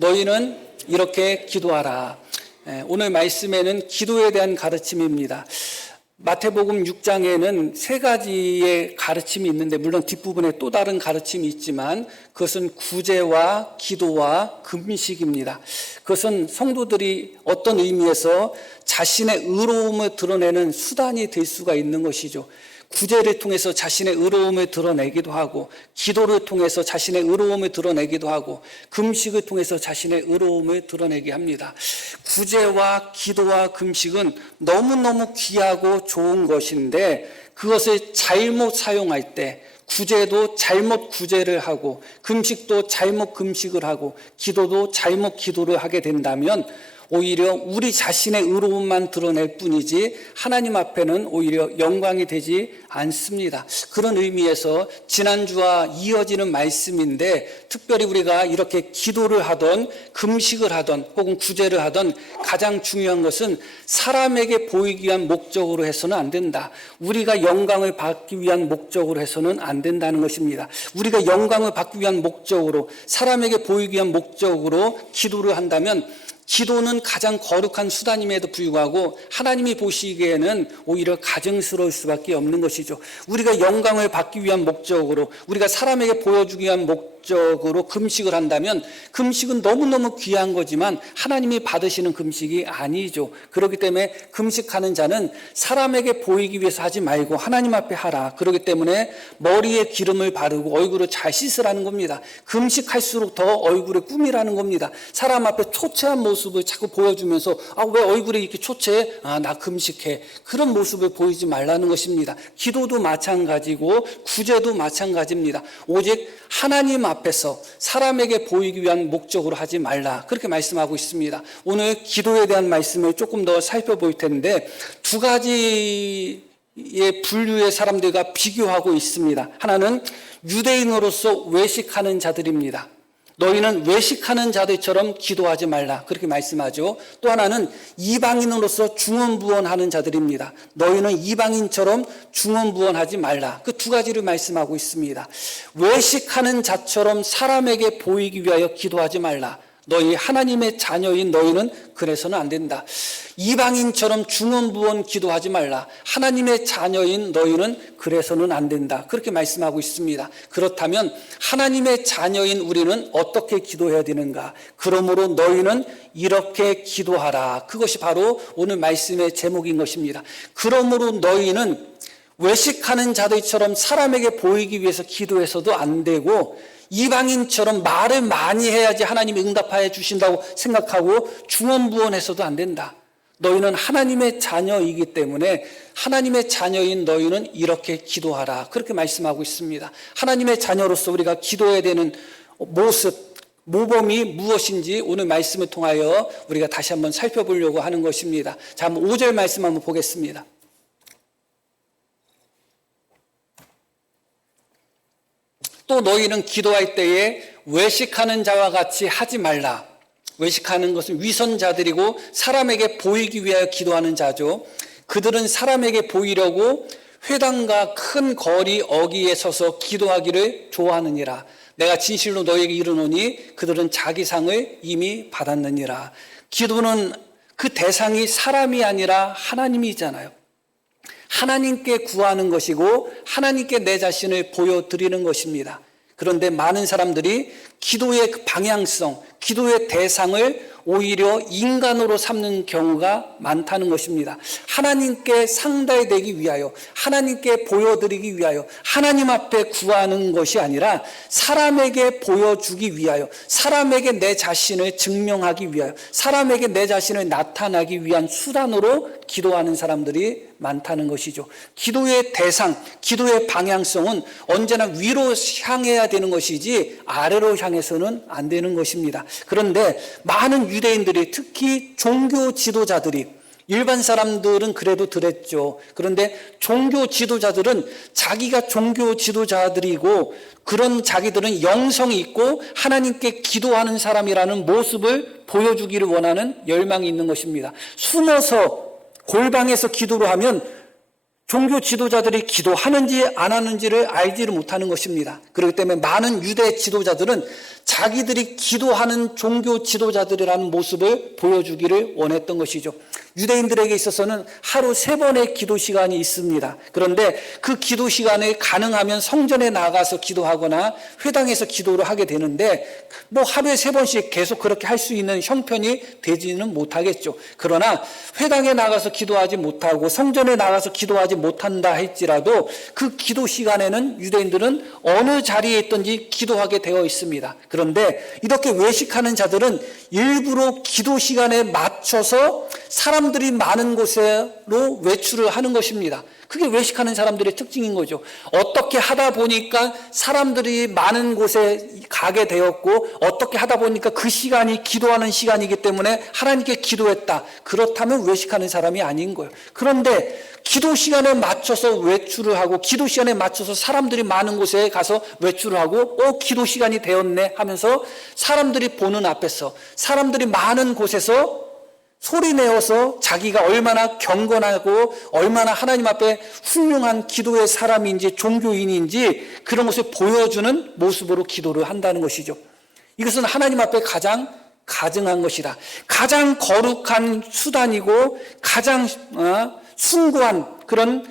너희는 이렇게 기도하라. 오늘 말씀에는 기도에 대한 가르침입니다. 마태복음 6장에는 세 가지의 가르침이 있는데 물론 뒷부분에 또 다른 가르침이 있지만 그것은 구제와 기도와 금식입니다. 그것은 성도들이 어떤 의미에서 자신의 의로움을 드러내는 수단이 될 수가 있는 것이죠. 구제를 통해서 자신의 의로움을 드러내기도 하고 기도를 통해서 자신의 의로움을 드러내기도 하고 금식을 통해서 자신의 의로움을 드러내게 합니다. 구제와 기도와 금식은 너무너무 귀하고 좋은 것인데 그것을 잘못 사용할 때 구제도 잘못 구제를 하고 금식도 잘못 금식을 하고 기도도 잘못 기도를 하게 된다면 오히려 우리 자신의 의로움만 드러낼 뿐이지 하나님 앞에는 오히려 영광이 되지 않습니다. 그런 의미에서 지난주와 이어지는 말씀인데 특별히 우리가 이렇게 기도를 하던 금식을 하던 혹은 구제를 하던 가장 중요한 것은 사람에게 보이기 위한 목적으로 해서는 안 된다. 우리가 영광을 받기 위한 목적으로 해서는 안 된다는 것입니다. 우리가 영광을 받기 위한 목적으로 사람에게 보이기 위한 목적으로 기도를 한다면 기도는 가장 거룩한 수단임에도 불구하고 하나님이 보시기에는 오히려 가증스러울 수밖에 없는 것이죠. 우리가 영광을 받기 위한 목적으로 우리가 사람에게 보여주기 위한 목적으로 금식을 한다면 금식은 너무너무 귀한 거지만 하나님이 받으시는 금식이 아니죠. 그렇기 때문에 금식하는 자는 사람에게 보이기 위해서 하지 말고 하나님 앞에 하라. 그렇기 때문에 머리에 기름을 바르고 얼굴을 잘 씻으라는 겁니다. 금식할수록 더 얼굴에 꾸미라는 겁니다. 사람 앞에 초췌한 모습을 자꾸 보여주면서 왜 얼굴이 이렇게 초췌해? 나 금식해. 그런 모습을 보이지 말라는 것입니다. 기도도 마찬가지고 구제도 마찬가지입니다. 오직 하나님 앞에서 사람에게 보이기 위한 목적으로 하지 말라. 그렇게 말씀하고 있습니다. 오늘 기도에 대한 말씀을 조금 더 살펴볼 텐데 두 가지의 분류의 사람들과 비교하고 있습니다. 하나는 유대인으로서 외식하는 자들입니다. 너희는 외식하는 자들처럼 기도하지 말라. 그렇게 말씀하죠. 또 하나는 이방인으로서 중언부언하는 자들입니다. 너희는 이방인처럼 중언부언하지 말라. 그 두 가지를 말씀하고 있습니다. 외식하는 자처럼 사람에게 보이기 위하여 기도하지 말라. 너희 하나님의 자녀인 너희는 그래서는 안 된다. 이방인처럼 중언부언 기도하지 말라. 하나님의 자녀인 너희는 그래서는 안 된다. 그렇게 말씀하고 있습니다. 그렇다면 하나님의 자녀인 우리는 어떻게 기도해야 되는가? 그러므로 너희는 이렇게 기도하라. 그것이 바로 오늘 말씀의 제목인 것입니다. 그러므로 너희는 외식하는 자들처럼 사람에게 보이기 위해서 기도해서도 안 되고 이방인처럼 말을 많이 해야지 하나님이 응답하여 주신다고 생각하고 중언부언해서도 안 된다. 너희는 하나님의 자녀이기 때문에 하나님의 자녀인 너희는 이렇게 기도하라. 그렇게 말씀하고 있습니다. 하나님의 자녀로서 우리가 기도해야 되는 모습, 모범이 무엇인지 오늘 말씀을 통하여 우리가 다시 한번 살펴보려고 하는 것입니다. 자, 한번 5절 말씀 한번 보겠습니다. 또 너희는 기도할 때에 외식하는 자와 같이 하지 말라. 외식하는 것은 위선자들이고 사람에게 보이기 위하여 기도하는 자죠. 그들은 사람에게 보이려고 회당과 큰 거리 어귀에 서서 기도하기를 좋아하느니라. 내가 진실로 너희에게 이르노니 그들은 자기 상을 이미 받았느니라. 기도는 그 대상이 사람이 아니라 하나님이잖아요. 하나님께 구하는 것이고 하나님께 내 자신을 보여드리는 것입니다. 그런데 많은 사람들이 기도의 방향성, 기도의 대상을 오히려 인간으로 삼는 경우가 많다는 것입니다. 하나님께 상달되기 위하여, 하나님께 보여드리기 위하여 하나님 앞에 구하는 것이 아니라 사람에게 보여주기 위하여, 사람에게 내 자신을 증명하기 위하여, 사람에게 내 자신을 나타나기 위한 수단으로 기도하는 사람들이 많다는 것이죠. 기도의 대상, 기도의 방향성은 언제나 위로 향해야 되는 것이지 아래로 향해서는 안 되는 것입니다. 그런데 많은 유대인들이, 특히 종교 지도자들이, 일반 사람들은 그래도 들었죠. 그런데 종교 지도자들은 자기가 종교 지도자들이고 그런 자기들은 영성이 있고 하나님께 기도하는 사람이라는 모습을 보여주기를 원하는 열망이 있는 것입니다. 숨어서 골방에서 기도를 하면 종교 지도자들이 기도하는지 안 하는지를 알지를 못하는 것입니다. 그렇기 때문에 많은 유대 지도자들은 자기들이 기도하는 종교 지도자들이라는 모습을 보여주기를 원했던 것이죠. 유대인들에게 있어서는 하루 3번의 기도 시간이 있습니다. 그런데 그 기도 시간에 가능하면 성전에 나가서 기도하거나 회당에서 기도를 하게 되는데 뭐 하루에 3번씩 계속 그렇게 할 수 있는 형편이 되지는 못하겠죠. 그러나 회당에 나가서 기도하지 못하고 성전에 나가서 기도하지 못한다 할지라도 그 기도 시간에는 유대인들은 어느 자리에 있든지 기도하게 되어 있습니다. 그런데 이렇게 외식하는 자들은 일부러 기도 시간에 맞춰서 사람들이 많은 곳으로 외출을 하는 것입니다. 그게 외식하는 사람들의 특징인 거죠. 어떻게 하다 보니까 사람들이 많은 곳에 가게 되었고 어떻게 하다 보니까 그 시간이 기도하는 시간이기 때문에 하나님께 기도했다. 그렇다면 외식하는 사람이 아닌 거예요. 그런데 기도 시간에 맞춰서 외출을 하고 기도 시간에 맞춰서 사람들이 많은 곳에 가서 외출을 하고 기도 시간이 되었네 하면서 사람들이 보는 앞에서 사람들이 많은 곳에서 소리내어서 자기가 얼마나 경건하고 얼마나 하나님 앞에 훌륭한 기도의 사람인지 종교인인지 그런 것을 보여주는 모습으로 기도를 한다는 것이죠. 이것은 하나님 앞에 가장 가증한 것이다. 가장 거룩한 수단이고 가장 숭고한 그런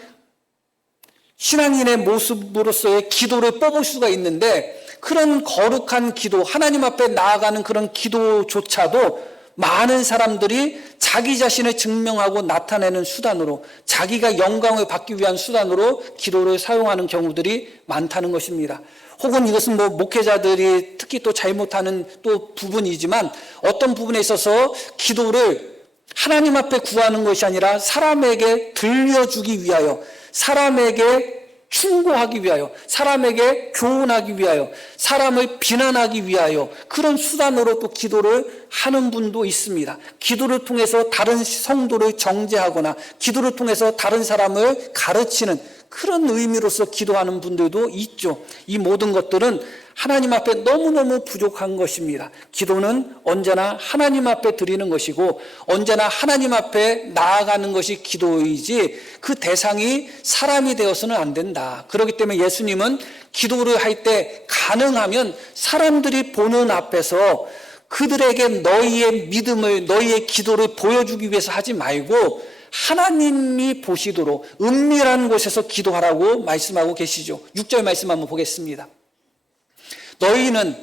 신앙인의 모습으로서의 기도를 뽑을 수가 있는데 그런 거룩한 기도, 하나님 앞에 나아가는 그런 기도조차도 많은 사람들이 자기 자신을 증명하고 나타내는 수단으로 자기가 영광을 받기 위한 수단으로 기도를 사용하는 경우들이 많다는 것입니다. 혹은 이것은 목회자들이 특히 또 잘못하는 또 부분이지만 어떤 부분에 있어서 기도를 하나님 앞에 구하는 것이 아니라 사람에게 들려주기 위하여 사람에게 충고하기 위하여 사람에게 교훈하기 위하여 사람을 비난하기 위하여 그런 수단으로 또 기도를 하는 분도 있습니다. 기도를 통해서 다른 성도를 정죄하거나 기도를 통해서 다른 사람을 가르치는 그런 의미로서 기도하는 분들도 있죠. 이 모든 것들은 하나님 앞에 너무너무 부족한 것입니다. 기도는 언제나 하나님 앞에 드리는 것이고 언제나 하나님 앞에 나아가는 것이 기도이지 그 대상이 사람이 되어서는 안 된다. 그렇기 때문에 예수님은 기도를 할 때 가능하면 사람들이 보는 앞에서 그들에게 너희의 믿음을 너희의 기도를 보여주기 위해서 하지 말고 하나님이 보시도록 은밀한 곳에서 기도하라고 말씀하고 계시죠. 6절 말씀 한번 보겠습니다. 너희는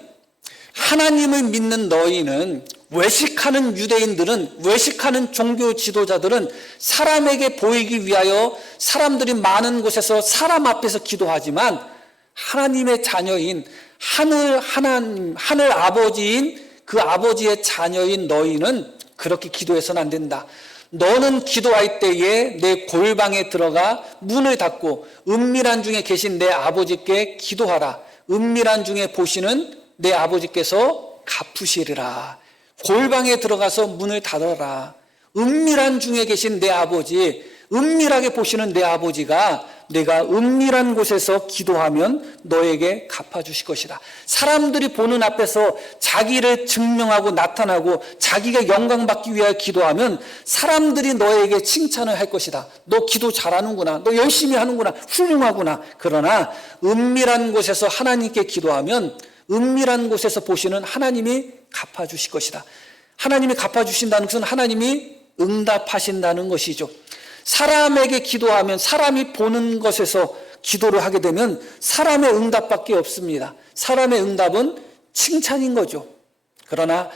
하나님을 믿는 너희는 외식하는 유대인들은 외식하는 종교 지도자들은 사람에게 보이기 위하여 사람들이 많은 곳에서 사람 앞에서 기도하지만 하나님의 자녀인 하늘 아버지인 그 아버지의 자녀인 너희는 그렇게 기도해서는 안 된다. 너는 기도할 때에 내 골방에 들어가 문을 닫고 은밀한 중에 계신 내 아버지께 기도하라. 은밀한 중에 보시는 내 아버지께서 갚으시리라. 골방에 들어가서 문을 닫아라. 은밀한 중에 계신 내 아버지, 은밀하게 보시는 내 아버지가 내가 은밀한 곳에서 기도하면 너에게 갚아주실 것이다. 사람들이 보는 앞에서 자기를 증명하고 나타나고 자기가 영광받기 위하여 기도하면 사람들이 너에게 칭찬을 할 것이다. 너 기도 잘하는구나. 너 열심히 하는구나. 훌륭하구나. 그러나 은밀한 곳에서 하나님께 기도하면 은밀한 곳에서 보시는 하나님이 갚아주실 것이다. 하나님이 갚아주신다는 것은 하나님이 응답하신다는 것이죠. 사람에게 기도하면 사람이 보는 것에서 기도를 하게 되면 사람의 응답밖에 없습니다. 사람의 응답은 칭찬인 거죠. 그러나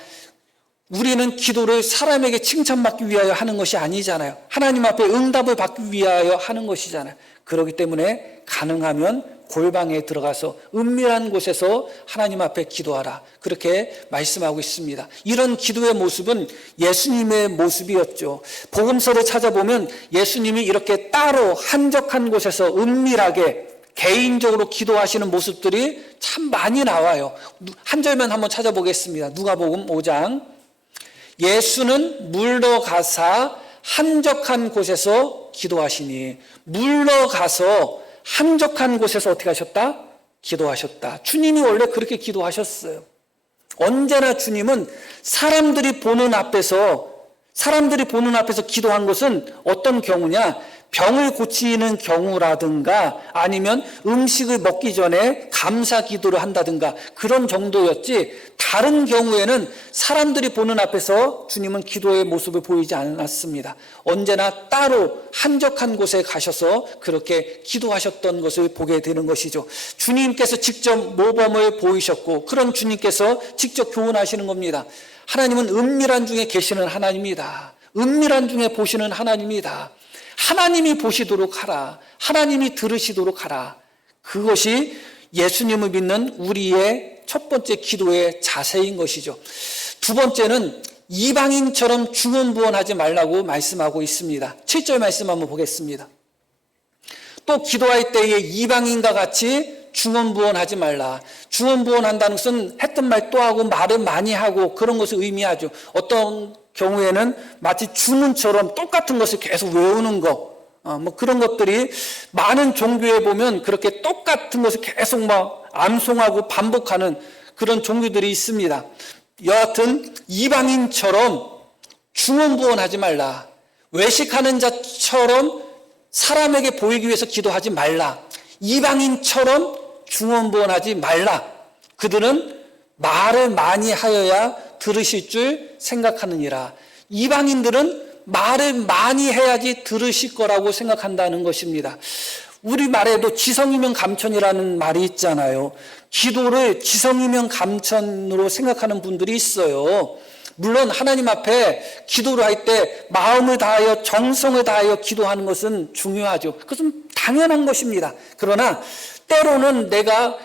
우리는 기도를 사람에게 칭찬받기 위하여 하는 것이 아니잖아요. 하나님 앞에 응답을 받기 위하여 하는 것이잖아요. 그렇기 때문에 가능하면 골방에 들어가서 은밀한 곳에서 하나님 앞에 기도하라. 그렇게 말씀하고 있습니다. 이런 기도의 모습은 예수님의 모습이었죠. 복음서를 찾아보면 예수님이 이렇게 따로 한적한 곳에서 은밀하게 개인적으로 기도하시는 모습들이 참 많이 나와요. 한 절만 한번 찾아보겠습니다. 누가복음 5장. 예수는 물러가사 한적한 곳에서 기도하시니. 물러가서 한적한 곳에서 어떻게 하셨다? 기도하셨다. 주님이 원래 그렇게 기도하셨어요. 언제나 주님은 사람들이 보는 앞에서 기도한 것은 어떤 경우냐? 병을 고치는 경우라든가 아니면 음식을 먹기 전에 감사 기도를 한다든가 그런 정도였지, 다른 경우에는 사람들이 보는 앞에서 주님은 기도의 모습을 보이지 않았습니다. 언제나 따로 한적한 곳에 가셔서 그렇게 기도하셨던 것을 보게 되는 것이죠. 주님께서 직접 모범을 보이셨고 그런 주님께서 직접 교훈하시는 겁니다. 하나님은 은밀한 중에 계시는 하나님이다. 은밀한 중에 보시는 하나님이다. 하나님이 보시도록 하라. 하나님이 들으시도록 하라. 그것이 예수님을 믿는 우리의 첫 번째 기도의 자세인 것이죠. 두 번째는 이방인처럼 중언부언하지 말라고 말씀하고 있습니다. 7절 말씀 한번 보겠습니다. 또 기도할 때에 이방인과 같이 중언부언하지 말라. 중언부언한다는 것은 했던 말 또 하고 말을 많이 하고 그런 것을 의미하죠. 어떤 경우에는 마치 주문처럼 똑같은 것을 계속 외우는 거, 뭐 그런 것들이 많은 종교에 보면 그렇게 똑같은 것을 계속 막 암송하고 반복하는 그런 종교들이 있습니다. 여하튼 이방인처럼 중언부언하지 말라. 외식하는 자처럼 사람에게 보이기 위해서 기도하지 말라. 이방인처럼 중언부언하지 말라. 그들은 말을 많이 하여야 들으실 줄 생각하느니라. 이방인들은 말을 많이 해야지 들으실 거라고 생각한다는 것입니다. 우리말에도 지성이면 감천이라는 말이 있잖아요. 기도를 지성이면 감천으로 생각하는 분들이 있어요. 물론 하나님 앞에 기도를 할 때 마음을 다하여 정성을 다하여 기도하는 것은 중요하죠. 그것은 당연한 것입니다. 그러나 때로는 내가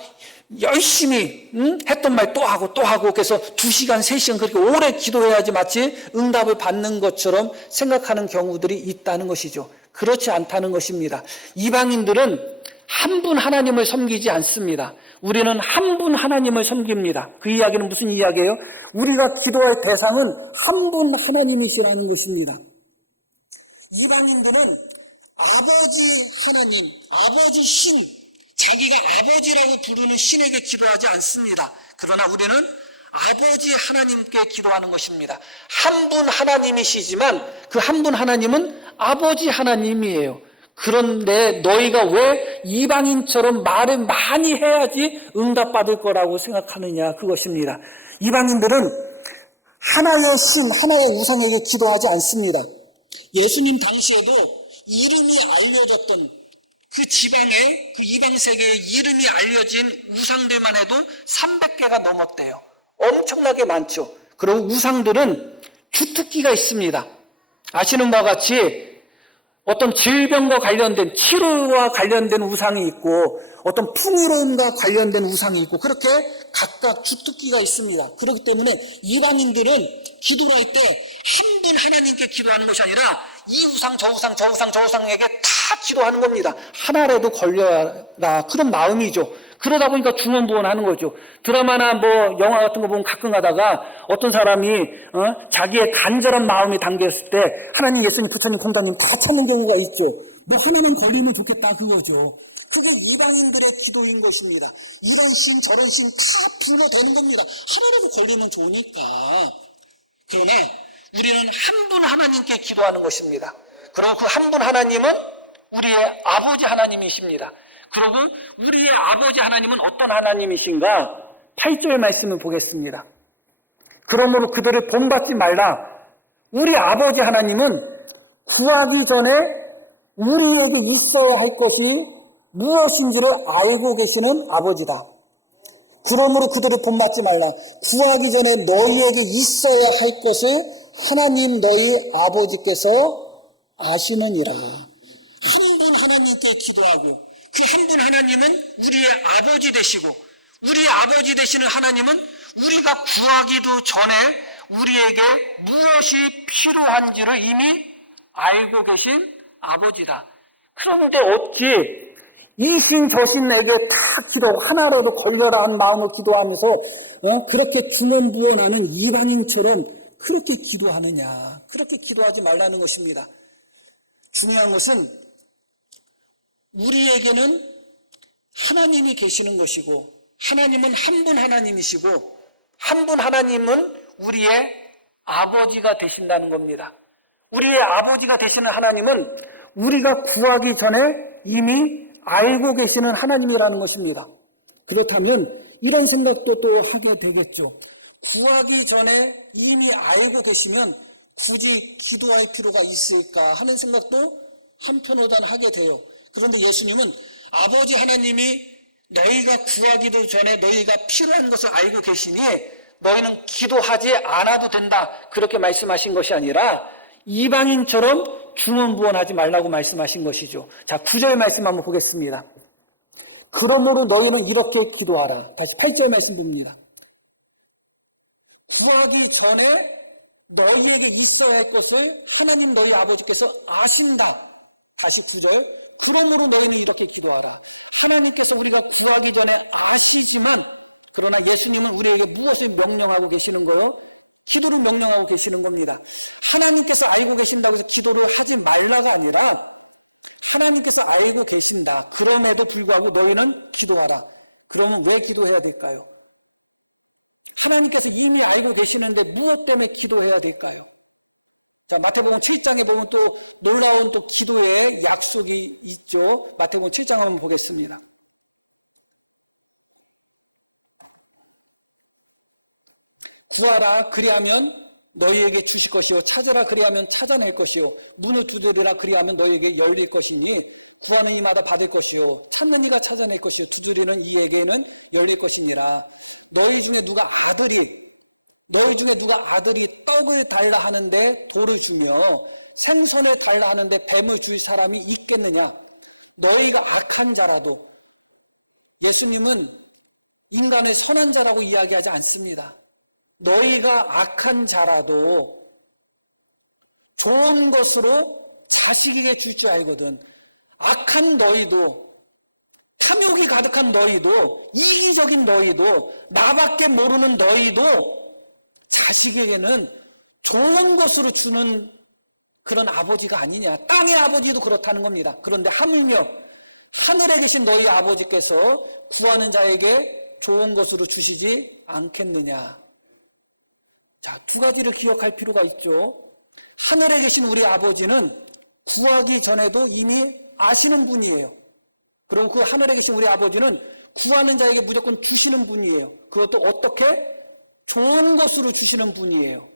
열심히 했던 말 또 하고 또 하고 그래서 2시간, 3시간 그렇게 오래 기도해야지 마치 응답을 받는 것처럼 생각하는 경우들이 있다는 것이죠. 그렇지 않다는 것입니다. 이방인들은 한 분 하나님을 섬기지 않습니다. 우리는 한 분 하나님을 섬깁니다. 그 이야기는 무슨 이야기예요? 우리가 기도할 대상은 한 분 하나님이시라는 것입니다. 이방인들은 아버지 하나님, 아버지 신, 자기가 아버지라고 부르는 신에게 기도하지 않습니다. 그러나 우리는 아버지 하나님께 기도하는 것입니다. 한 분 하나님이시지만 그 한 분 하나님은 아버지 하나님이에요. 그런데 너희가 왜 이방인처럼 말을 많이 해야지 응답받을 거라고 생각하느냐, 그것입니다. 이방인들은 하나의 신, 하나의 우상에게 기도하지 않습니다. 예수님 당시에도 이름이 알려졌던 그 지방에, 그 이방 세계에 이름이 알려진 우상들만 해도 300개가 넘었대요. 엄청나게 많죠. 그리고 우상들은 주특기가 있습니다. 아시는 바와 같이 어떤 질병과 관련된, 치료와 관련된 우상이 있고 어떤 풍요로움과 관련된 우상이 있고 그렇게 각각 주특기가 있습니다. 그렇기 때문에 이방인들은 기도를 할 때 한 분 하나님께 기도하는 것이 아니라 이 우상 저 우상 저 우상 저 우상에게 다 기도하는 겁니다. 하나라도 걸려라, 그런 마음이죠. 그러다 보니까 중언부언하는 거죠. 드라마나 뭐 영화 같은 거 보면 가끔 가다가 어떤 사람이 자기의 간절한 마음이 담겼을 때 하나님, 예수님, 부처님, 공자님 다 찾는 경우가 있죠. 뭐 하나만 걸리면 좋겠다, 그거죠. 그게 이방인들의 기도인 것입니다. 이런 신 저런 신 다 불러대는 겁니다. 하나라도 걸리면 좋으니까. 그러나 우리는 한 분 하나님께 기도하는 것입니다. 그리고 그 한 분 하나님은 우리의 아버지 하나님이십니다. 그리고 우리의 아버지 하나님은 어떤 하나님이신가? 8절 말씀을 보겠습니다. 그러므로 그들을 본받지 말라. 우리 아버지 하나님은 구하기 전에 우리에게 있어야 할 것이 무엇인지를 알고 계시는 아버지다. 그러므로 그들을 본받지 말라. 구하기 전에 너희에게 있어야 할 것을 하나님 너희 아버지께서 아시느니라. 한 분 하나님께 기도하고 그 한 분 하나님은 우리의 아버지 되시고 우리의 아버지 되시는 하나님은 우리가 구하기도 전에 우리에게 무엇이 필요한지를 이미 알고 계신 아버지다. 그런데 어찌 이 신 저 신에게 다 기도하고 하나라도 걸려라 하는 마음으로 기도하면서 그렇게 중언부언하는 이방인처럼 그렇게 기도하느냐. 그렇게 기도하지 말라는 것입니다. 중요한 것은 우리에게는 하나님이 계시는 것이고 하나님은 한 분 하나님이시고 한 분 하나님은 우리의 아버지가 되신다는 겁니다. 우리의 아버지가 되시는 하나님은 우리가 구하기 전에 이미 알고 계시는 하나님이라는 것입니다. 그렇다면 이런 생각도 또 하게 되겠죠. 구하기 전에 이미 알고 계시면 굳이 기도할 필요가 있을까 하는 생각도 한편으로는 하게 돼요. 그런데 예수님은 아버지 하나님이 너희가 구하기도 전에 너희가 필요한 것을 알고 계시니 너희는 기도하지 않아도 된다, 그렇게 말씀하신 것이 아니라 이방인처럼 중언부언하지 말라고 말씀하신 것이죠. 자, 9절 말씀 한번 보겠습니다. 그러므로 너희는 이렇게 기도하라. 다시 8절 말씀 봅니다. 구하기 전에 너희에게 있어야 할 것을 하나님 너희 아버지께서 아신다. 다시 9절. 그러므로 너희는 이렇게 기도하라. 하나님께서 우리가 구하기 전에 아시지만, 그러나 예수님은 우리에게 무엇을 명령하고 계시는 거요? 기도를 명령하고 계시는 겁니다. 하나님께서 알고 계신다고 해서 기도를 하지 말라가 아니라 하나님께서 알고 계신다. 그럼에도 불구하고 너희는 기도하라. 그러면 왜 기도해야 될까요? 하나님께서 이미 알고 계시는데 무엇 때문에 기도해야 될까요? 자, 마태복음 7장에 보면 또 놀라운 또 기도의 약속이 있죠. 마태복음 7장 한번 보겠습니다. 구하라 그리하면 너희에게 주실 것이요, 찾으라 그리하면 찾아낼 것이요, 문을 두드리라 그리하면 너희에게 열릴 것이니 구하는 이마다 받을 것이요, 찾는 이가 찾아낼 것이요, 두드리는 이에게는 열릴 것이니라. 너희 중에 누가 아들이 떡을 달라 하는데 돌을 주며 생선을 달라 하는데 뱀을 줄 사람이 있겠느냐? 너희가 악한 자라도, 예수님은 인간을 선한 자라고 이야기하지 않습니다. 너희가 악한 자라도 좋은 것으로 자식에게 줄 줄 알거든. 악한 너희도, 탐욕이 가득한 너희도, 이기적인 너희도, 나밖에 모르는 너희도 자식에게는 좋은 것으로 주는 그런 아버지가 아니냐. 땅의 아버지도 그렇다는 겁니다. 그런데 하물며 하늘에 계신 너희 아버지께서 구하는 자에게 좋은 것으로 주시지 않겠느냐. 자, 두 가지를 기억할 필요가 있죠. 하늘에 계신 우리 아버지는 구하기 전에도 이미 아시는 분이에요. 그리고 그 하늘에 계신 우리 아버지는 구하는 자에게 무조건 주시는 분이에요. 그것도 어떻게? 좋은 것으로 주시는 분이에요.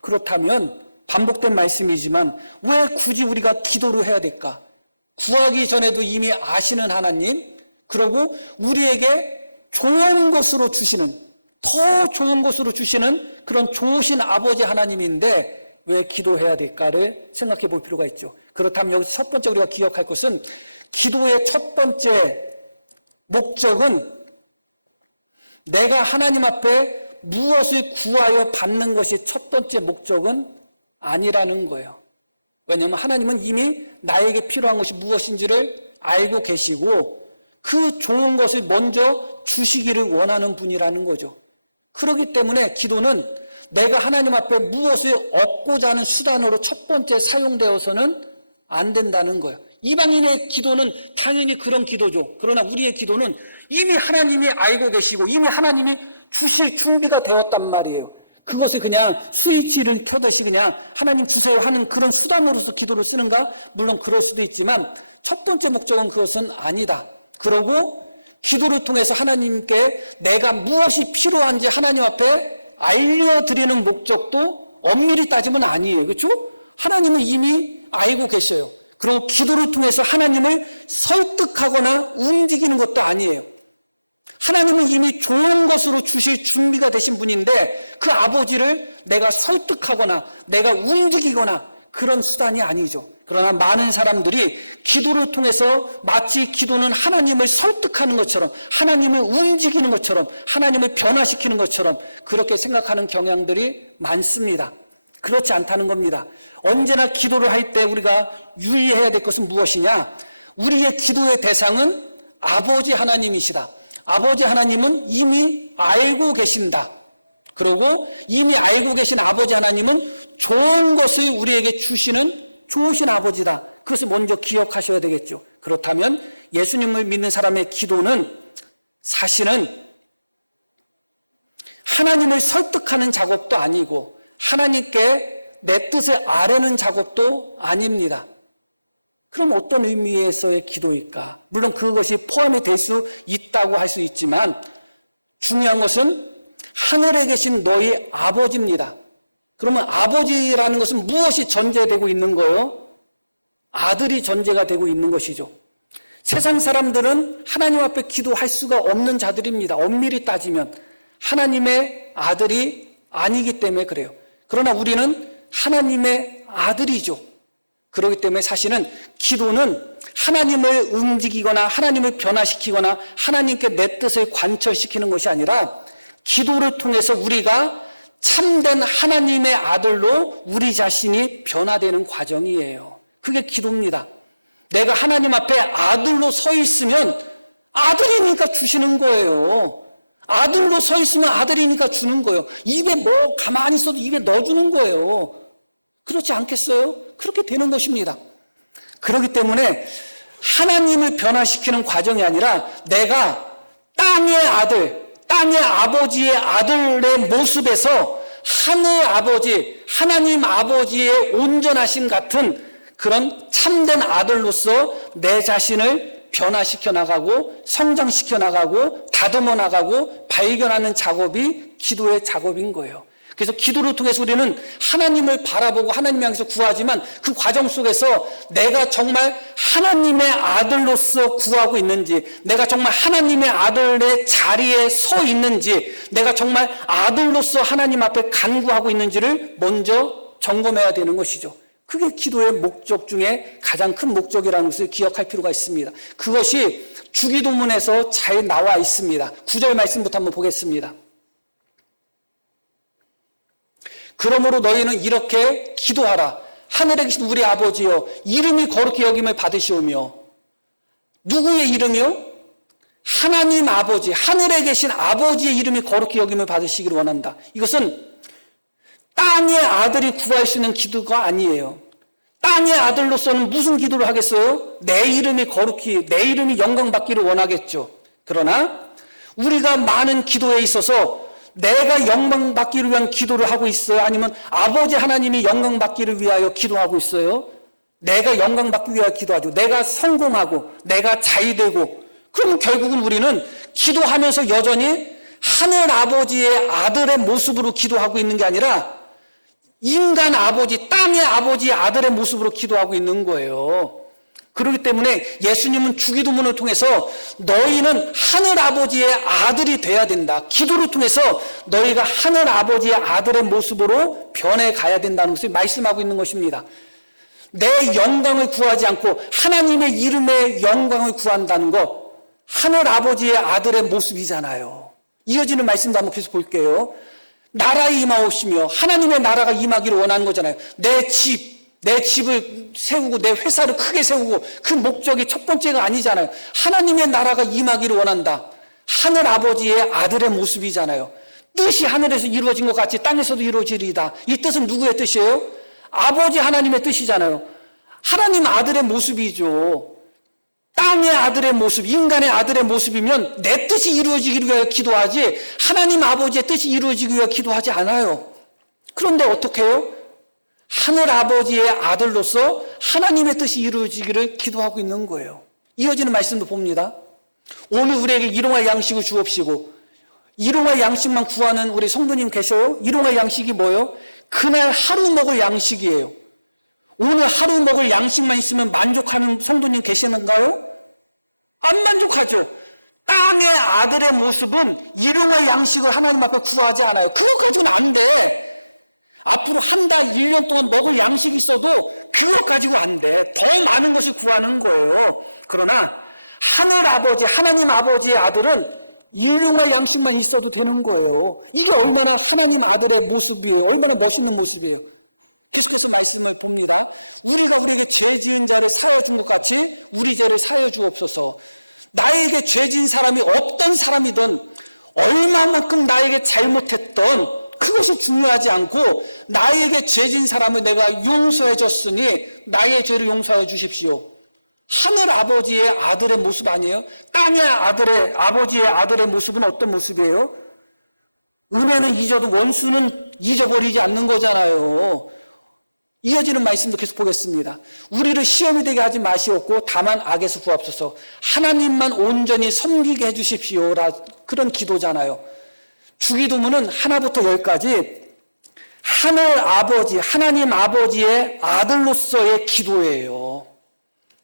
그렇다면 반복된 말씀이지만 왜 굳이 우리가 기도를 해야 될까? 구하기 전에도 이미 아시는 하나님, 그리고 우리에게 좋은 것으로 주시는, 더 좋은 것으로 주시는 그런 좋으신 아버지 하나님인데 왜 기도해야 될까를 생각해 볼 필요가 있죠. 그렇다면 여기서 첫 번째 우리가 기억할 것은, 기도의 첫 번째 목적은 내가 하나님 앞에 무엇을 구하여 받는 것이 첫 번째 목적은 아니라는 거예요. 왜냐하면 하나님은 이미 나에게 필요한 것이 무엇인지를 알고 계시고 그 좋은 것을 먼저 주시기를 원하는 분이라는 거죠. 그렇기 때문에 기도는 내가 하나님 앞에 무엇을 얻고자 하는 수단으로 첫 번째 사용되어서는 안 된다는 거예요. 이방인의 기도는 당연히 그런 기도죠. 그러나 우리의 기도는 이미 하나님이 알고 계시고 이미 하나님이 주실 준비가 되었단 말이에요. 그것을 그냥 스위치를 켜듯이 그냥 하나님 주세요 하는 그런 수단으로서 기도를 쓰는가? 물론 그럴 수도 있지만 첫 번째 목적은 그것은 아니다. 그러고 기도를 통해서 하나님께 내가 무엇이 필요한지 하나님 앞에 알려드리는 목적도 엄밀히 따지면 아니에요. 그렇죠? 하나님은 이미 알고 계셔요. 그리고 기도를 통해서 하나님을 설득하거나 움직이는 것도 아니에요. 하나님은 이미 좋은 것으로 주실 준비가 되신 분인데 그 아버지를 내가 설득하거나 내가 움직이거나 그런 수단이 아니죠. 그러나 많은 사람들이 기도를 통해서 마치 기도는 하나님을 설득하는 것처럼, 하나님을 움직이는 것처럼, 하나님을 변화시키는 것처럼 그렇게 생각하는 경향들이 많습니다. 그렇지 않다는 겁니다. 언제나 기도를 할 때 우리가 유의해야 될 것은 무엇이냐? 우리의 기도의 대상은 아버지 하나님이시다. 아버지 하나님은 이미 알고 계신다. 그리고 이미 알고 계신 아버지 하나님은 좋은 것을 우리에게 주시는 좋으신 아버지다. 그것을 먼저 기억하셔야 되겠죠. 그렇다면 예수님을 믿는 사람의 기도는 사실은 하나님을 설득하는 작업도 아니고 하나님께 내 뜻을 아뢰는 작업도 아닙니다. 그럼 어떤 의미에서의 기도일까? 물론 그것이 포함이 될 수 있다고 할 수 있지만 중요한 것은 하늘에 계신 너희 아버지입니다. 그러면 아버지라는 것은 무엇이 전제되고 있는 거예요? 아들이 전제가 되고 있는 것이죠. 세상 사람들은 하나님 앞에 기도할 수가 없는 자들입니다. 엄밀히 따지면 하나님의 아들이 아니기 때문에 그래요. 그러나 우리는 하나님의 아들이죠. 그렇기 때문에 사실은 기도는 하나님을 움직이거나 하나님을 변화시키거나 하나님께 내 뜻을 관철시키는 것이 아니라 기도를 통해서 우리가 참된 하나님의 아들로 우리 자신이 변화되는 과정이에요. 그게 기도입니다. 내가 하나님 앞에 아들로 서 있으면 아들이니까 주시는 거예요. 아들로 서 있으면 아들이니까 주는 거예요. 입에 뭐 가만히 있어도 입에 넣어주는 거예요. 그렇지 않겠어요? 그렇게 되는 것입니다. 그렇기 때문에 하나님을 변화시키는 과정이 아니라 내가 땅의 아들, 땅의 아버지의 아들의 모습에서 하늘 아버지, 하나님 아버지의 온전하심 같은 그런 참된 아들로서 내 자신을 변화시켜 나가고 성장시켜 나가고 다듬어 나가고 발견하는 작업이 기도의 작업인 거예요. 그래서 기도를 통해서 우리는 하나님을 바라보고 하나님 향해서 구하지만 그 과정 속에서 내가 정말 하나님의 아들로서 구하고 있는지, 내가 정말 하나님의 아들의 자리에 서 있는지, 내가 정말 아들로서 하나님 앞에 간구하고 있는지를 먼저 점검해야 되는 것이죠. 그게 기도의 목적 중에 가장 큰 목적이라는 것을 기억할 필요가 있습니다. 그것이 주기도문에서 잘 나와 있습니다. 9절 말씀부터 한번 보겠습니다. 그러므로 너희는 이렇게 기도하라. 하늘에 계신 우리 아버지여, 이름이 거룩히 여김을 받으시오며. 누구의 이름이요? 하나님 아버지, 하늘에 계신 아버지의 이름이 거룩히 여김을 받으시기를 원한다. 이것은 땅의 아들이 구할 수 있는 기도가 아니에요. 땅의 아들로서는 무슨 기도를 하겠어요? 내 이름이 거룩히, 내 이름이 영광받기를 원하겠죠. 그러나 우리가 많은 기도에 있어서 내가 영광받기를 위한 기도를 하고 있어요? 아니면 아버지 하나님이 영광받기를 위하여 기도하고 있어요? 내가 영광받기 위하여 기도하죠. 내가 성공하고 내가 잘되고, 그러면 결국은 우리는 기도하면서 여전히 하늘 아버지의 아들의 모습으로 기도하고 있는 게 아니라 인간 아버지, 땅의 아버지의 아들의 모습으로 기도하고 있는 거예요. 그렇기 때문에 예수님은 주기도문을 통해서 너희는 하늘 아버지의 아들이 돼야 된다. 기도를 통해서 너희가 하늘 아버지의 아들의 모습으로 변해가야 된다는 것을 말씀하고 있는 것입니다. 내 영광을 구하지 않고 하나님의 이름의 영광을 구한다는 것, 하늘 아버지의 아들의 모습이잖아요. 이어지는 말씀도 한번 계속 볼게요. 나라에 임하옵시며, 하나님의 나라가 임하기를 원하는 거잖아요. 내 집을 세우고 내 회사를 크게 세우고, 그 목적이 첫 번째가 아니잖아요. 하나님의 나라가 임하기를 원한다. 하늘 아버지의 아들의 모습이잖아요. 뜻이 하늘에서 이루어진 것 같이 땅에서도 이루어지리이다. 이 뜻은 누구의 뜻이에요? 아버지 하나님의 뜻이잖아요. 하나님 아들의 모습이죠. 땅의 아들의 모습, 인간의 아들의 모습이면 내 뜻이 이루어지기 위하여 기도하지 하나님 아버지의 뜻이 이루어지기 위하여 기도하지 않아요. 그런데 어떻게 해요? 하늘 아버지의 아들로서 하나님의 뜻이 이루어지기를 기도하고 있는 거예요. 이어지는 말씀도 봅니다. 오늘 우리에게 일용할 양식을 주옵시고. 일용할 양식만 구하는 우리 성도님 계셔요? 일용할 양식이 뭐예요? 그날 하루 먹을 양식이에요. 오늘 하루 먹을 양식만 있으면 만족하는 성도님 계시는가요? 안 만족하죠. 땅의 아들의 모습은 일용할 양식을 하나님 앞에 구하지 않아요. 그것 가지고는 안 돼. 앞으로 한 달, 1년 동안 먹을 양식이 있어도 그것 가지고 안 돼. 더 많은 것을 구하는 거예요. 그러나 하늘 아버지, 하나님 아버지의 아들은 일용할 양식만 있어도 되는 거예요. 이게 얼마나 하나님 아들의 모습이에요. 얼마나 멋있는 모습이에요. 계속해서 말씀을 봅니다. 우리가 우리에게 죄 지은 자를 사하여 준 것 같이 우리 죄를 사하여 주옵소서. 나에게 죄 지은 사람이 어떤 사람이든 얼마만큼 나에게 잘못했던 그것이 중요하지 않고 나에게 죄 지은 사람을 내가 용서해 줬으니 나의 죄를 용서해 주십시오. 하늘 아버지의 아들의 모습 아니에요? 땅의 아버지의 아들의 모습은 어떤 모습이에요? 은혜는 잊어도 원수는 잊어버리지 않는 거잖아요. 이어지는 말씀도 계속 보겠습니다. 우리를 시험이 되게 하지 마시옵고 다만 악에서 구하옵소서. 하나님만 온전히 섬기게 해주십시오라, 그런 기도잖아요. 주기도문은 하나부터 열까지 하늘 아버지, 하나님 아버지의 아들로서의 기도예요.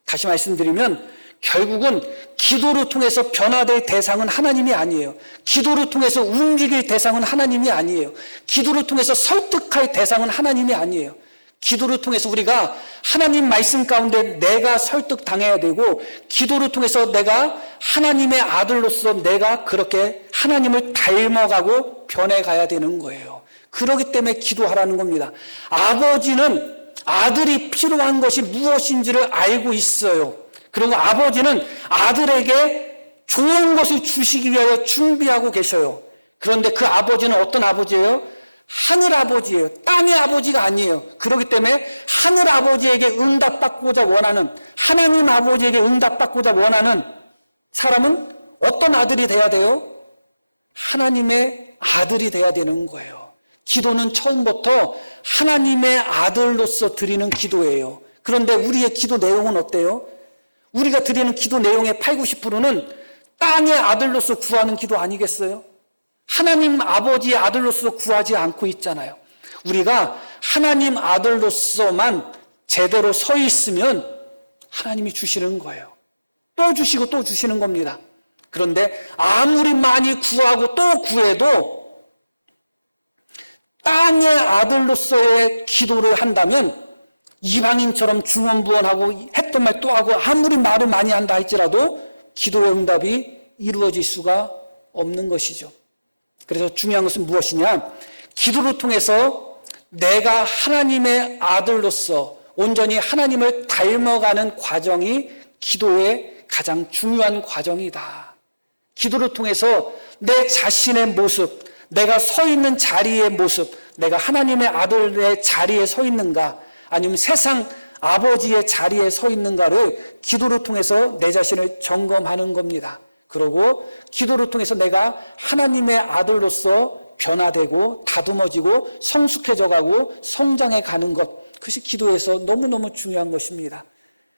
다시 말씀드리면 결국은 기도를 통해서 변화될 대상은 하나님이 아니에요. 기도를 통해서 움직일 대상은 하나님이 아니에요. 기도를 통해서 설득할 대상은 하나님이 아니에요. 기도를 통해서 우리가 하나님 말씀 가운데 내가 설득당해야 되고, 기도를 통해서 내가 하나님의 아들로서 내가 그렇게 하나님을 닮아가고 변해가야 되는 거예요. 그렇기 때문에 기도하라는 겁니다. 아버지는 아들이 필요한 것이 무엇인지를 알고 있어요. 그리고 아버지는 아들에게 좋은 것을 주시기 위하여 준비하고 계셔요. 그런데 그 아버지는 어떤 아버지예요? 하늘 아버지예요. 땅의 아버지가 아니에요. 그렇기 때문에 하늘 아버지에게 응답받고자 원하는, 하나님 아버지에게 응답받고자 원하는 사람은 어떤 아들이 돼야 돼요? 하나님의 아들이 돼야 되는 거예요. 기도는 처음부터 하나님의 아들로서 드리는 기도예요. 그런데 우리의 기도 내용은 어때요? 우리가 드리는 기도 내용의 80, 90%는 땅의 아들로서 구하는 기도 아니겠어요? 하나님 아버지의 아들로서 구하지 않고 있잖아요. 우리가 하나님 아들로서만 제대로 서 있으면 하나님이 주시는 거예요. 또 주시고 또 주시는 겁니다. 그런데 아무리 많이 구하고 또 구해도 땅의 아들로서의 기도를 한다면 이방인처럼 중언부언하고 했던 말 또 하고 아무리 말을 많이 한다 할지라도 기도의 응답이 이루어질 수가 없는 것이죠. 그래서 중요한 것은 무엇이냐? 기도를 통해서 내가 하나님의 아들로서 온전히 하나님을 닮아가는 과정이 기도의 가장 중요한 과정이다. 기도를 통해서 내 자신의 모습, 내가 서 있는 자리의 모습, 내가 하나님의 아들의 자리에 서 있는가, 아니면 세상 아버지의 자리에 서 있는가를 기도를 통해서 내 자신을 점검하는 겁니다. 그리고 기도를 통해서 내가 하나님의 아들로서 변화되고 다듬어지고 성숙해져 가고 성장해 가는 것, 그것이 기도에서 너무너무 중요한 것입니다.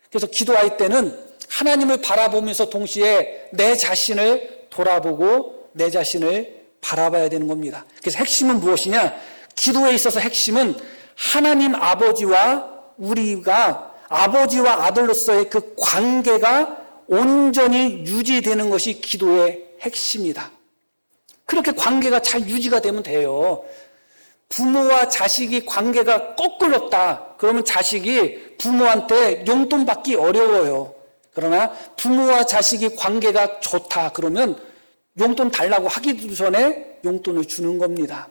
그래서 기도할 때는 하나님을 바라보면서 동시에 내 자신을 돌아보고 내 자신을 바라봐야 되는 겁니다. 그래서 핵심은 무엇이냐? 기도에 있어서 핵심은 하나님 아버지와 우리가 아버지와 아들로서의 그 관계가 온전히 유지되는 것이 기도의 핵심이다. 그렇게 관계가 잘 유지가 되면 돼요. 부모와 자식이 관계가 거꾸로다. 그러면 자식이 부모한테 용돈 받기 어려워요. 그러나 부모와 자식이 관계가 좋다. 그러면 용돈 달라고 하기도 전에 용돈을 주는 겁니다.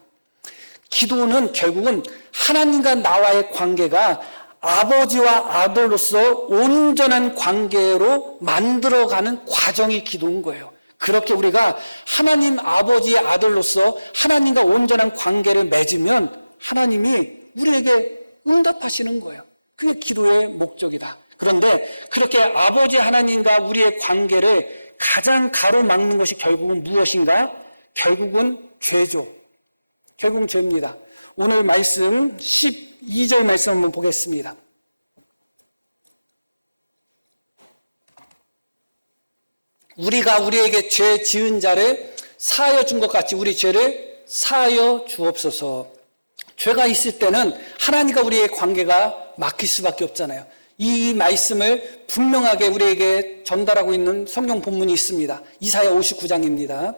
기도는 결국은 하나님과 나와의 관계가 아버지와 아들로서 온전한 관계로 만들어가는 과정이 기도인 거예요. 그렇게 우리가 하나님 아버지의 아들로서 하나님과 온전한 관계를 맺으면 하나님이 우리에게 응답하시는 거예요. 그게 기도의 목적이다. 그런데 그렇게 아버지 하나님과 우리의 관계를 가장 가로막는 것이 결국은 무엇인가? 결국은 죄죠. 결국은 죄입니다. 오늘 말씀 12절 말씀 한번 보겠습니다. 우리가 우리에게 죄 지은 자를 사하여 준 것 같이 우리 죄를 사하여 주옵소서. 죄가 있을 때는 하나님과 우리의 관계가 막힐 수밖에 없잖아요. 이 말씀을 분명하게 우리에게 전달하고 있는 성경 본문이 있습니다. 이사야 59장입니다.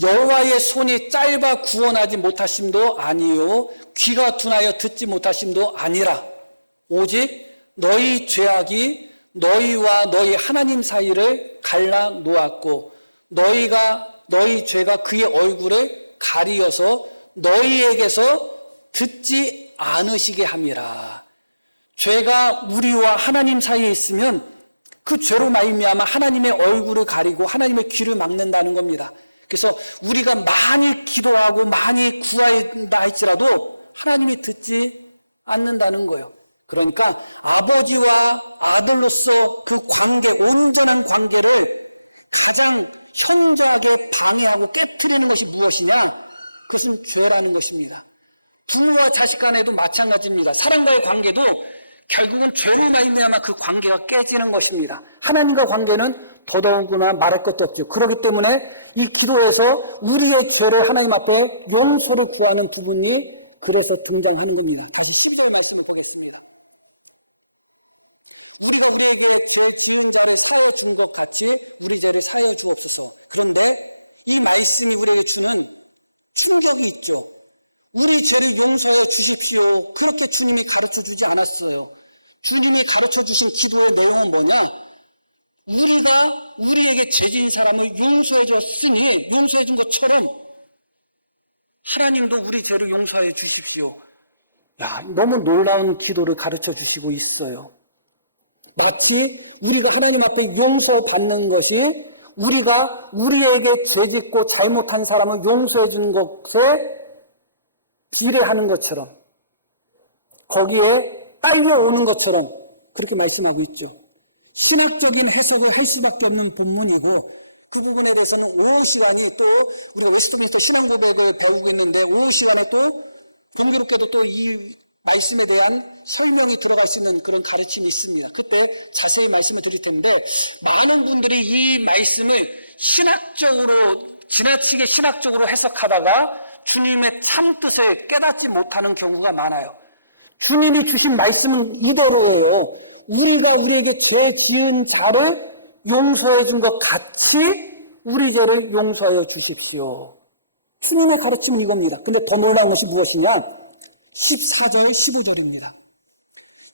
여호와의 손이 짧아 구원하지 못하심도 아니요 귀가 둔하여 듣지 못하심도 아니라 오직 너희 죄악이 너희와 너희 하나님 사이를 갈라 놓았고 너희 죄가 그의 얼굴을 가리어서 너희에게서 듣지 않으시게 함이라. 죄가 우리와 하나님 사이에 있으면 그 죄로 말미암아 하나님의 얼굴을 가리고 하나님의 귀를 막는다는 겁니다. 그래서 우리가 많이 기도하고 많이 구한다 할지라도 하나님이 듣지 않는다는 거예요. 그러니까 아버지와 아들로서 그 관계, 온전한 관계를 가장 현저하게 방해하고 깨트리는 것이 무엇이냐? 그것은 죄라는 것입니다. 부모와 자식 간에도 마찬가지입니다. 사람과의 관계도 결국은 죄로 말미암아 그 관계가 깨지는 것입니다. 하나님과 관계는 더더욱이나 말할 것도 없죠. 그렇기 때문에 이 기도에서 우리의 죄를 하나님 앞에 용서를 구하는 부분이 그래서 등장하는 겁니다. 다시 12절 말씀을 보겠습니다. 우리가 우리에게 죄 지은 자를 사하여 준 것 같이 우리 죄를 사하여 주옵소서. 그런데 이 말씀이 우리에게 주는 충격이 있죠. 우리 죄를 용서하여 주십시오. 그렇게 주님이 가르쳐 주지 않았어요. 주님이 가르쳐 주신 기도의 내용은 뭐냐? 우리가 우리에게 죄 지은 사람을 용서해 줬으니 용서해 준 것처럼 하나님도 우리 죄를 용서해 주십시오. 야, 너무 놀라운 기도를 가르쳐 주시고 있어요. 마치 우리가 하나님 앞에 용서받는 것이 우리가 우리에게 죄 짓고 잘못한 사람을 용서해 주는 것에 비례하는 것처럼, 거기에 딸려오는 것처럼 그렇게 말씀하고 있죠. 신학적인 해석을 할 수밖에 없는 본문이고, 그 부분에 대해서는 오후 시간이 또 우리가 웨스트민스터 신앙고백을 배우고 있는데 오후 시간에 또 공교롭게도 또 이 말씀에 대한 설명이 들어갈 수 있는 그런 가르침이 있습니다. 그때 자세히 말씀을 드릴 텐데, 많은 분들이 이 말씀을 신학적으로, 지나치게 신학적으로 해석하다가 주님의 참뜻을 깨닫지 못하는 경우가 많아요. 주님이 주신 말씀은 이대로예요. 우리가 우리에게 죄 지은 자를 용서해 준 것 같이 우리 죄를 용서하여 주십시오. 주님의 가르침은 이겁니다. 근데 더 놀라운 것이 무엇이냐? 14절, 15절입니다.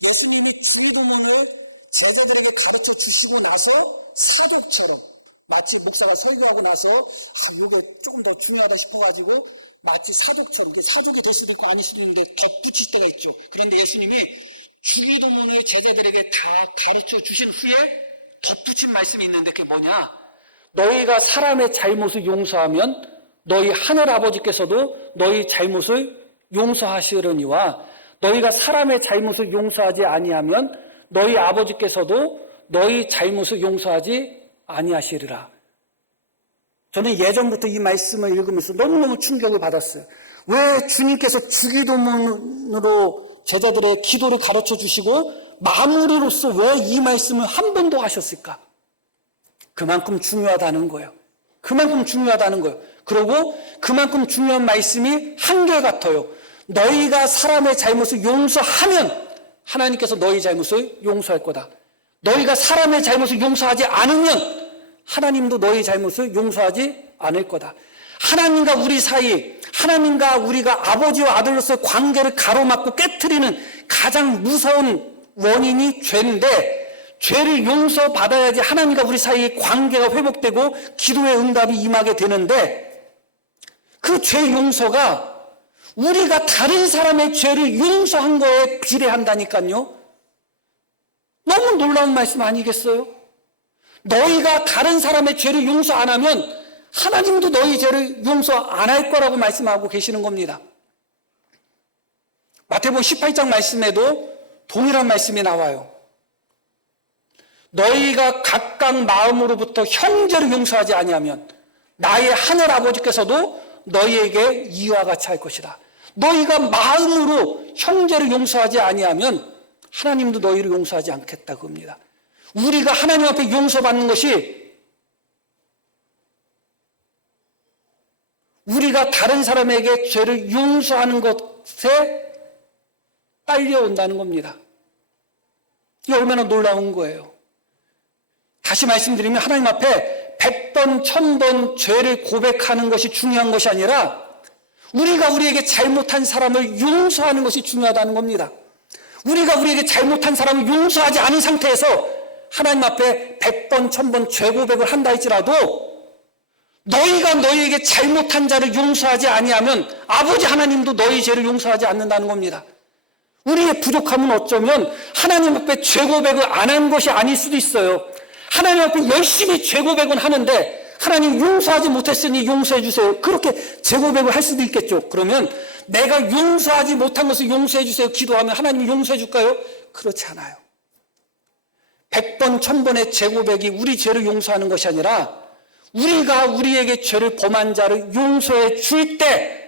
예수님이 주기도문을 제자들에게 가르쳐 주시고 나서 사족처럼, 마치 목사가 설교하고 나서 이게 조금 더 중요하다 싶어가지고 마치 사족처럼, 이게 사족이 될 수도 있고 아닐 수도 있는데 덧붙일 때가 있죠. 그런데 예수님이 주기도문을 제자들에게 다 가르쳐 주신 후에 덧붙인 말씀이 있는데 그게 뭐냐? 너희가 사람의 잘못을 용서하면 너희 하늘 아버지께서도 너희 잘못을 용서하시려니와 너희가 사람의 잘못을 용서하지 아니하면 너희 아버지께서도 너희 잘못을 용서하지 아니하시리라. 저는 예전부터 이 말씀을 읽으면서 너무너무 충격을 받았어요. 왜 주님께서 주기도문으로 제자들의 기도를 가르쳐 주시고 마무리로서 왜 이 말씀을 한 번 더 하셨을까? 그만큼 중요하다는 거예요. 그만큼 중요하다는 거예요. 그리고 그만큼 중요한 말씀이 한결같아요. 너희가 사람의 잘못을 용서하면 하나님께서 너희 잘못을 용서할 거다. 너희가 사람의 잘못을 용서하지 않으면 하나님도 너희 잘못을 용서하지 않을 거다. 하나님과 우리 사이, 하나님과 우리가 아버지와 아들로서의 관계를 가로막고 깨트리는 가장 무서운 원인이 죄인데, 죄를 용서받아야지 하나님과 우리 사이의 관계가 회복되고 기도의 응답이 임하게 되는데, 그 죄 용서가 우리가 다른 사람의 죄를 용서한 거에 비례한다니까요. 너무 놀라운 말씀 아니겠어요? 너희가 다른 사람의 죄를 용서 안 하면 하나님도 너희 죄를 용서 안 할 거라고 말씀하고 계시는 겁니다. 마태복음 18장 말씀에도 동일한 말씀이 나와요. 너희가 각각 마음으로부터 형제를 용서하지 아니하면 나의 하늘 아버지께서도 너희에게 이와 같이 할 것이다. 너희가 마음으로 형제를 용서하지 아니하면 하나님도 너희를 용서하지 않겠다 그겁니다. 우리가 하나님 앞에 용서받는 것이 우리가 다른 사람에게 죄를 용서하는 것에 딸려온다는 겁니다. 이게 얼마나 놀라운 거예요. 다시 말씀드리면 하나님 앞에 100번, 1000번 죄를 고백하는 것이 중요한 것이 아니라 우리가 우리에게 잘못한 사람을 용서하는 것이 중요하다는 겁니다. 우리가 우리에게 잘못한 사람을 용서하지 않은 상태에서 하나님 앞에 100번, 1000번 죄 고백을 한다 할지라도 너희가 너희에게 잘못한 자를 용서하지 아니하면 아버지 하나님도 너희 죄를 용서하지 않는다는 겁니다. 우리의 부족함은 어쩌면 하나님 앞에 죄 고백을 안 한 것이 아닐 수도 있어요. 하나님 앞에 열심히 죄 고백은 하는데 하나님 용서하지 못했으니 용서해 주세요. 그렇게 죄 고백을 할 수도 있겠죠. 그러면 내가 용서하지 못한 것을 용서해 주세요 기도하면 하나님이 용서해 줄까요? 그렇지 않아요. 100번, 1000번의 죄 고백이 우리 죄를 용서하는 것이 아니라 우리가 우리에게 죄를 범한 자를 용서해 줄 때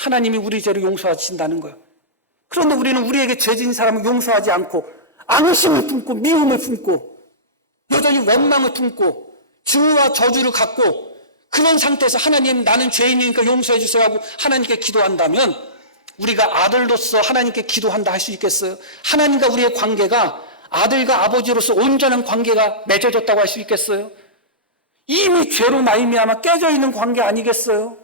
하나님이 우리 죄를 용서하신다는 거예요. 그런데 우리는 우리에게 죄 지은 사람을 용서하지 않고 앙심을 품고 미움을 품고 여전히 원망을 품고 증오와 저주를 갖고 그런 상태에서 하나님 나는 죄인이니까 용서해 주세요 하고 하나님께 기도한다면 우리가 아들로서 하나님께 기도한다 할 수 있겠어요? 하나님과 우리의 관계가 아들과 아버지로서 온전한 관계가 맺어졌다고 할 수 있겠어요? 이미 죄로 말미암아 깨져 있는 관계 아니겠어요?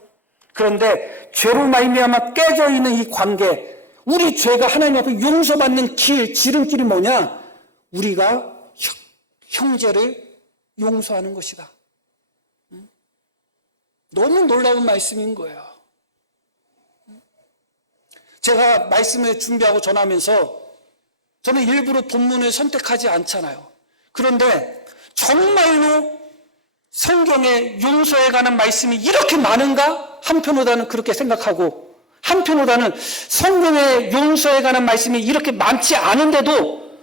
그런데 죄로 말미암아 깨져 있는 이 관계, 우리 죄가 하나님 앞에 용서받는 길, 지름길이 뭐냐? 우리가 형제를 용서하는 것이다. 너무 놀라운 말씀인 거예요. 제가 말씀을 준비하고 전하면서 저는 일부러 본문을 선택하지 않잖아요. 그런데 정말로 성경에 용서에 관한 말씀이 이렇게 많은가? 한편으로는 그렇게 생각하고 한편으로는 성경에 용서에 관한 말씀이 이렇게 많지 않은데도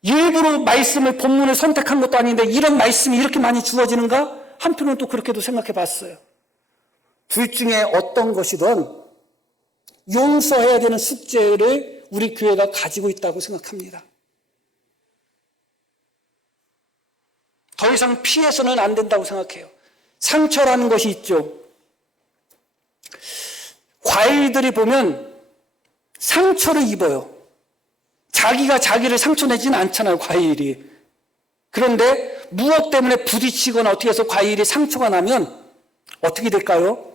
일부러 말씀을 본문을 선택한 것도 아닌데 이런 말씀이 이렇게 많이 주어지는가? 한편으로는 또 그렇게도 생각해 봤어요. 둘 중에 어떤 것이든 용서해야 되는 숙제를 우리 교회가 가지고 있다고 생각합니다. 더 이상 피해서는 안 된다고 생각해요. 상처라는 것이 있죠. 과일들이 보면 상처를 입어요. 자기가 자기를 상처내지는 않잖아요, 과일이. 그런데 무엇 때문에 부딪히거나 어떻게 해서 과일이 상처가 나면 어떻게 될까요?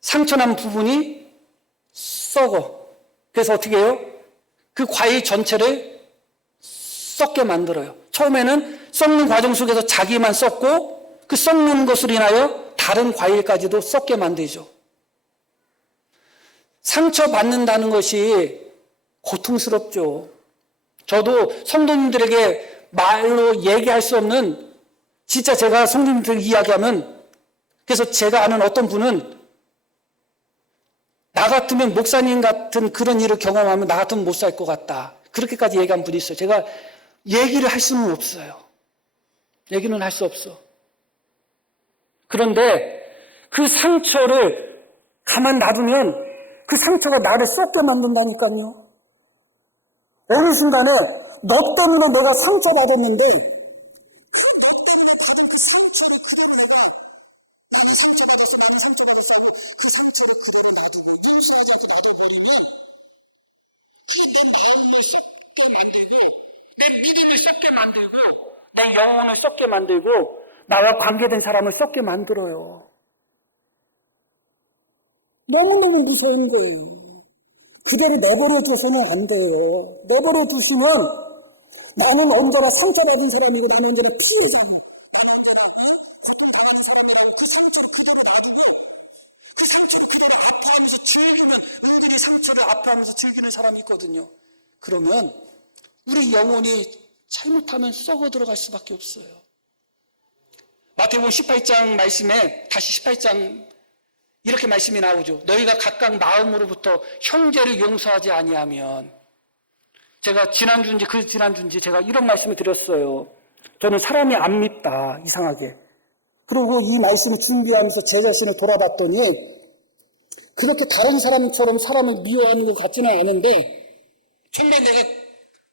상처난 부분이 썩어. 그래서 어떻게 해요? 그 과일 전체를 썩게 만들어요. 처음에는 썩는 과정 속에서 자기만 썩고 그 썩는 것으로 인하여 다른 과일까지도 썩게 만들죠. 상처받는다는 것이 고통스럽죠. 저도 성도님들에게 말로 얘기할 수 없는, 진짜 제가 성도님들에게 이야기하면, 그래서 제가 아는 어떤 분은 나 같으면 목사님 같은 그런 일을 경험하면 나 같으면 못 살 것 같다. 그렇게까지 얘기한 분이 있어요. 제가 얘기를 할 수는 없어요. 얘기는 할 수 없어. 그런데 그 상처를 가만 놔두면 그 상처가 나를 썩게 만든다니까요. 어느 순간에 너 때문에 내가 상처받았는데 그 너 때문에 받은 그 상처를 그대로 나는 상처받았어 하고 그 상처를 그대로 놔두고 용서하지 않고 놔둬버리면 그게 내 마음을 썩게 만들고 내 믿음을 썩게 만들고 내 영혼을 썩게 만들고 나와 관계된 사람을 썩게 만들어요. 너무너무 무서운 거예요. 그대로 내버려 둬서는 안 돼요. 내버려 두시면 나는 언제나 상처받은 사람이고 나는 언제나 피해자고 나는 언제나 고통당하는 사람이라고 그 상처를 그대로 놔두고 그 수치로 그대로 아파하면서 즐기면 은근히 상처를 아파하면서 즐기는 사람이 있거든요. 그러면 우리 영혼이 잘못하면 썩어 들어갈 수밖에 없어요. 마태복음 18장 말씀에 다시 18장 이렇게 말씀이 나오죠. 너희가 각각 마음으로부터 형제를 용서하지 아니하면, 제가 지난주인지 제가 이런 말씀을 드렸어요. 저는 사람이 안 밉다, 이상하게. 그리고 이 말씀을 준비하면서 제 자신을 돌아봤더니 그렇게 다른 사람처럼 사람을 미워하는 것 같지는 않은데 정말 내가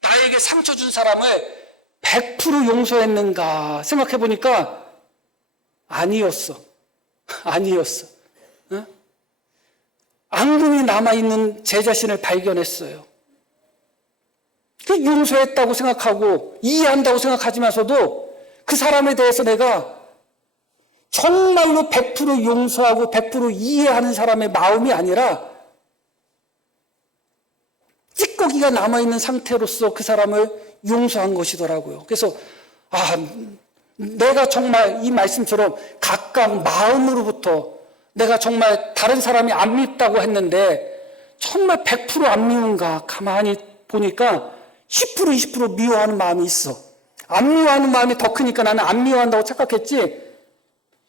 나에게 상처 준 사람을 100% 용서했는가 생각해 보니까 아니었어. 응? 앙금이 남아있는 제 자신을 발견했어요. 용서했다고 생각하고 이해한다고 생각하지만서도 그 사람에 대해서 내가 정말로 100% 용서하고 100% 이해하는 사람의 마음이 아니라 찌꺼기가 남아있는 상태로서 그 사람을 용서한 것이더라고요. 그래서 내가 정말 이 말씀처럼 각각 마음으로부터 내가 정말 다른 사람이 안 밉다고 했는데 정말 100% 안 미운가 가만히 보니까 10% 20% 미워하는 마음이 있어. 안 미워하는 마음이 더 크니까 나는 안 미워한다고 착각했지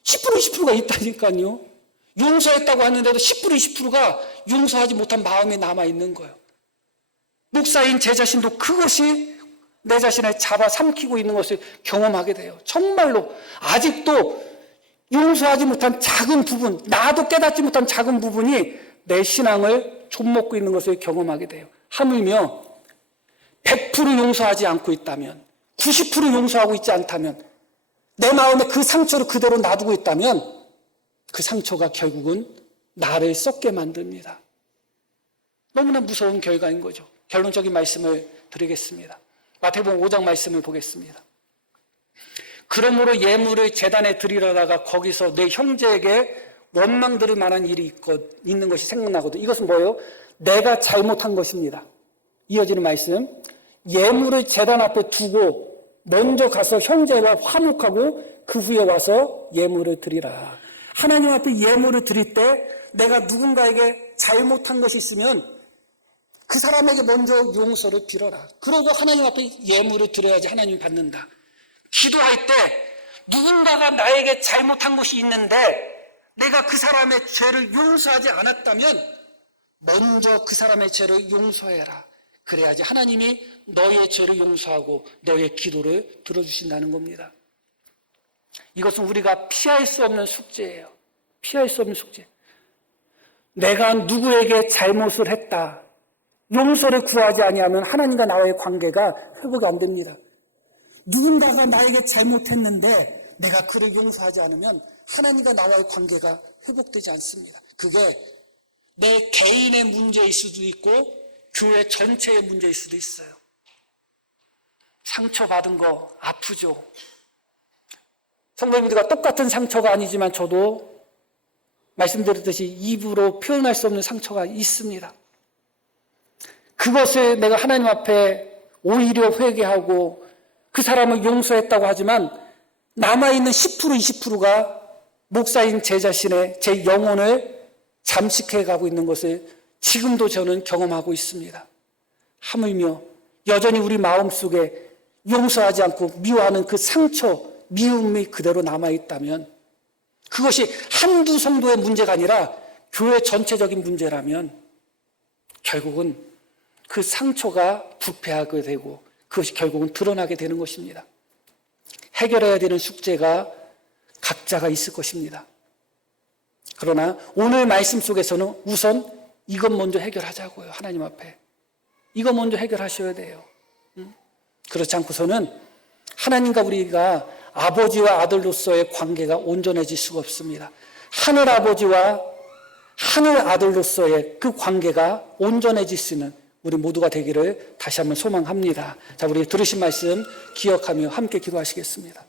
10% 20%가 있다니까요. 용서했다고 했는데도 10% 20%가 용서하지 못한 마음이 남아있는 거예요. 목사인 제 자신도 그것이 내 자신을 잡아 삼키고 있는 것을 경험하게 돼요. 정말로 아직도 용서하지 못한 작은 부분, 나도 깨닫지 못한 작은 부분이 내 신앙을 좀먹고 있는 것을 경험하게 돼요. 하물며 100% 용서하지 않고 있다면, 90% 용서하고 있지 않다면, 내 마음에 그 상처를 그대로 놔두고 있다면 그 상처가 결국은 나를 썩게 만듭니다. 너무나 무서운 결과인 거죠. 결론적인 말씀을 드리겠습니다. 마태복음 5장 말씀을 보겠습니다. 그러므로 예물을 제단에 드리려다가 거기서 내 형제에게 원망 들을 만한 일이 있는 것이 생각나거든. 이것은 뭐예요? 내가 잘못한 것입니다. 이어지는 말씀. 예물을 제단 앞에 두고 먼저 가서 형제와 화목하고 그 후에 와서 예물을 드리라. 하나님 앞에 예물을 드릴 때 내가 누군가에게 잘못한 것이 있으면 그 사람에게 먼저 용서를 빌어라. 그러고 하나님 앞에 예물을 드려야지 하나님이 받는다. 기도할 때 누군가가 나에게 잘못한 것이 있는데 내가 그 사람의 죄를 용서하지 않았다면 먼저 그 사람의 죄를 용서해라. 그래야지 하나님이 너의 죄를 용서하고 너의 기도를 들어주신다는 겁니다. 이것은 우리가 피할 수 없는 숙제예요. 피할 수 없는 숙제. 내가 누구에게 잘못을 했다. 용서를 구하지 아니하면 하나님과 나와의 관계가 회복이 안 됩니다. 누군가가 나에게 잘못했는데 내가 그를 용서하지 않으면 하나님과 나와의 관계가 회복되지 않습니다. 그게 내 개인의 문제일 수도 있고 교회 전체의 문제일 수도 있어요. 상처받은 거 아프죠. 성도님들과 똑같은 상처가 아니지만 저도 말씀드렸듯이 입으로 표현할 수 없는 상처가 있습니다. 그것을 내가 하나님 앞에 오히려 회개하고 그 사람을 용서했다고 하지만 남아있는 10%, 20%가 목사인 제 자신의 제 영혼을 잠식해 가고 있는 것을 지금도 저는 경험하고 있습니다. 하물며 여전히 우리 마음속에 용서하지 않고 미워하는 그 상처, 미움이 그대로 남아있다면 그것이 한두 성도의 문제가 아니라 교회 전체적인 문제라면 결국은 그 상처가 부패하게 되고 그것이 결국은 드러나게 되는 것입니다. 해결해야 되는 숙제가 각자가 있을 것입니다. 그러나 오늘 말씀 속에서는 우선 이것 먼저 해결하자고요. 하나님 앞에. 이거 먼저 해결하셔야 돼요. 그렇지 않고서는 하나님과 우리가 아버지와 아들로서의 관계가 온전해질 수가 없습니다. 하늘 아버지와 하늘 아들로서의 그 관계가 온전해질 수 있는 우리 모두가 되기를 다시 한번 소망합니다. 자, 우리 들으신 말씀 기억하며 함께 기도하시겠습니다.